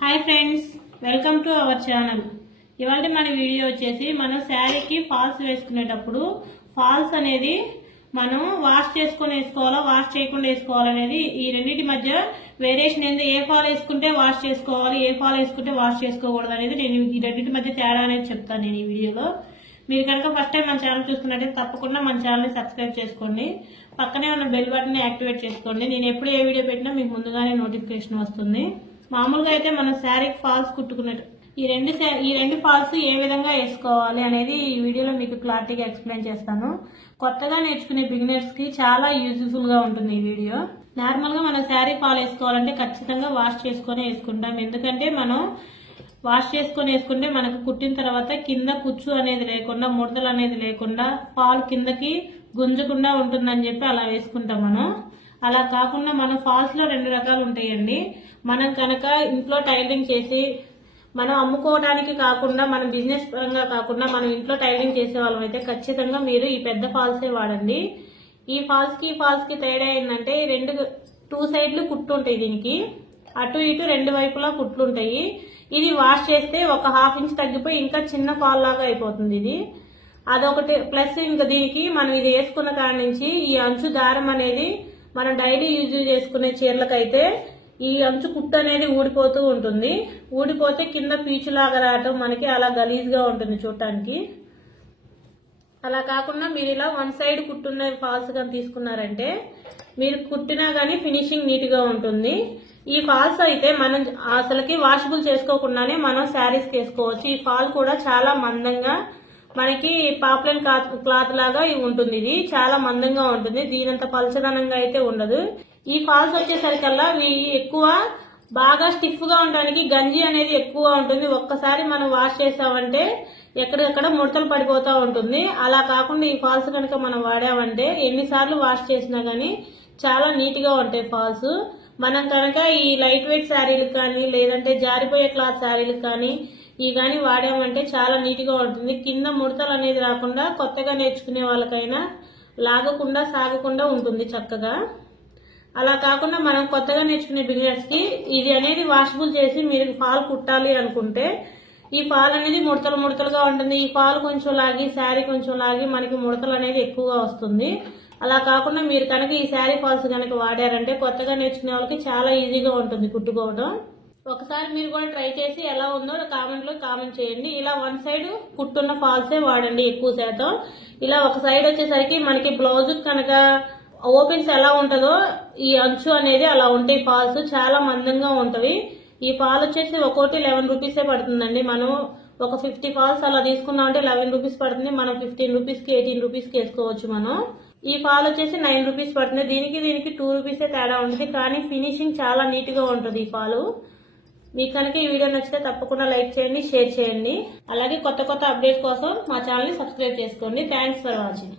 Hi friends, welcome to our channel. ఇవాళ మన video వచ్చేసి మనం శారీకి ఫాల్స్ వేసుకునేటప్పుడు ఫాల్స్ అనేది మనం వాష్ చేసుకుని వేసుకోవాలా, వాష్ చేయకుండా వేసుకోవాలనేది ఈ రెండింటి మధ్య వేరియేషన్ ఏంది, ఏ ఫాల్ వేసుకుంటే వాష్ చేసుకోవాలి, ఏ ఫాల్ వేసుకుంటే వాష్ చేసుకోకూడదు అనేది నేను ఈ రెండింటి మధ్య తేడా అనేది చెప్తాను నేను ఈ వీడియోలో. మీరు కనుక ఫస్ట్ టైం మన ఛానల్ చూస్తున్నట్టయితే తప్పకుండా మన ఛానల్ని సబ్స్క్రైబ్ చేసుకోండి, పక్కనే ఉన్న బెల్ బటన్ని యాక్టివేట్ చేసుకోండి. నేను ఎప్పుడు ఏ వీడియో పెట్టినా మీకు ముందుగానే నోటిఫికేషన్ వస్తుంది. మామూలుగా అయితే మనం శారీకి ఫాల్స్ కుట్టుకున్నట్టు ఈ రెండు ఫాల్స్ ఏ విధంగా వేసుకోవాలి అనేది ఈ వీడియోలో మీకు క్లారిటీగా ఎక్స్ప్లెయిన్ చేస్తాను. కొత్తగా నేర్చుకునే బిగినర్స్ కి చాలా యూజ్ఫుల్ గా ఉంటుంది ఈ వీడియో. నార్మల్ గా మనం శారీ ఫాల్ వేసుకోవాలంటే ఖచ్చితంగా వాష్ చేసుకొని వేసుకుంటాం. ఎందుకంటే మనం వాష్ చేసుకొని వేసుకుంటే మనకు కుట్టిన తర్వాత కింద కుచ్చు అనేది లేకుండా, ముడతలు అనేది లేకుండా, ఫాల్ కిందకి గుంజకుండా ఉంటుందని చెప్పి అలా వేసుకుంటాం మనం. అలా కాకుండా మన ఫాల్స్ లో రెండు రకాలు ఉంటాయండి. మనం కనుక ఇంట్లో టైలరింగ్ చేసి మనం అమ్ముకోవడానికి కాకుండా, మన బిజినెస్ పరంగా కాకుండా మనం ఇంట్లో టైలరింగ్ చేసే వాళ్ళం అయితే ఖచ్చితంగా మీరు ఈ పెద్ద ఫాల్సే వాడండి. ఈ ఫాల్స్ కి తేడా ఏంటంటే టూ సైడ్లు కుట్టు ఉంటాయి, దీనికి అటు ఇటు రెండు వైపులా కుట్లు ఉంటాయి. ఇది వాష్ చేస్తే ఒక 1/2 ఇంచ్ తగ్గిపోయి ఇంకా చిన్న ఫాల్ లాగా అయిపోతుంది ఇది. అదొకటి ప్లస్. ఇంకా దీనికి మనం ఇది వేసుకున్న కాడ నుంచి ఈ అంచు దారం అనేది మనం డైలీ యూజ్ చేసుకునే చీరలకైతే ఈ అంచు కుట్టు అనేది ఊడిపోతూ ఉంటుంది. ఊడిపోతే కింద పీచులాగా రావటం మనకి అలా గలీజ్ గా ఉంటుంది చూడటానికి. అలా కాకుండా మీరు ఇలా వన్ సైడ్ కుట్టున్న ఫాల్స్ కానీ తీసుకున్నారంటే మీరు కుట్టినా గానీ ఫినిషింగ్ నీట్ గా ఉంటుంది. ఈ ఫాల్స్ అయితే మనం అసలుకి వాషబుల్ చేసుకోకుండానే మనం శారీస్ వేసుకోవచ్చు. ఈ ఫాల్ కూడా చాలా మందంగా మనకి పాప్లెన్ క్లాత్ లాగా ఉంటుంది. ఇది చాలా మందంగా ఉంటుంది, దీనంత పలచదనంగా అయితే ఉండదు. ఈ ఫాల్స్ వచ్చేసరికల్లా ఎక్కువ బాగా స్టిఫ్ గా ఉండడానికి గంజి అనేది ఎక్కువ ఉంటుంది. ఒక్కసారి మనం వాష్ చేసామంటే ఎక్కడెక్కడ ముడతలు పడిపోతూ ఉంటుంది. అలా కాకుండా ఈ ఫాల్స్ కనుక మనం వాడామంటే ఎన్నిసార్లు వాష్ చేసినా గానీ చాలా నీట్ గా ఉంటాయి ఫాల్స్. మనం కనుక ఈ లైట్ వెయిట్ శారీలకు కానీ, లేదంటే జారిపోయే క్లాత్ శారీలకు కానీ ఈ గానీ వాడామంటే చాలా నీట్ గా ఉంటుంది. కింద ముడతలు అనేది రాకుండా కొత్తగా నేర్చుకునే వాళ్ళకైనా లాగకుండా సాగకుండా ఉంటుంది చక్కగా. అలా కాకుండా మనం కొత్తగా నేర్చుకునే బిగినర్స్ కి ఇది అనేది వాషబుల్ చేసి మీరు ఫాల్ కుట్టాలి అనుకుంటే ఈ ఫాల్ అనేది ముడతలుగా ఉంటుంది. ఈ ఫాల్ కొంచెం లాగి, శారీ కొంచెం లాగి మనకి ముడతలు అనేది ఎక్కువగా వస్తుంది. అలా కాకుండా మీరు కనుక ఈ శారీ ఫాల్స్ కనుక వాడారంటే కొత్తగా నేర్చుకునే వాళ్ళకి చాలా ఈజీగా ఉంటుంది కుట్టుకోవడం. ఒకసారి మీరు కూడా ట్రై చేసి ఎలా ఉందో కామెంట్ చేయండి. ఇలా వన్ సైడ్ కుట్టున్న ఫాల్సే వాడండి ఎక్కువ శాతం. ఇలా ఒక సైడ్ వచ్చేసరికి మనకి బ్లౌజ్ కనుక ఓపెన్స్ ఎలా ఉంటుందో ఈ అంచు అనేది అలా ఉంటాయి. ఫాల్స్ చాలా మందంగా ఉంటవి. ఈ ఫాల్ వచ్చేసి ఒక్కోటి 11 రూపీసే పడుతుందండి. మనం ఒక 50 ఫాల్స్ అలా తీసుకున్నామంటే 11 రూపీస్ పడుతుంది. మనం 15 రూపీస్కి 18 రూపీస్కి వేసుకోవచ్చు మనం. ఈ ఫాల్ వచ్చేసి 9 రూపీస్ పడుతుంది. దీనికి 2 రూపీసే తేడా ఉంటుంది, కానీ ఫినిషింగ్ చాలా నీట్ గా ఉంటుంది ఈ ఫాలు. మీకు కనుక ఈ వీడియో నచ్చితే తప్పకుండా లైక్ చేయండి, షేర్ చేయండి. అలాగే కొత్త అప్డేట్ కోసం మా ఛానల్ ని సబ్స్క్రైబ్ చేసుకోండి. Thanks for watching.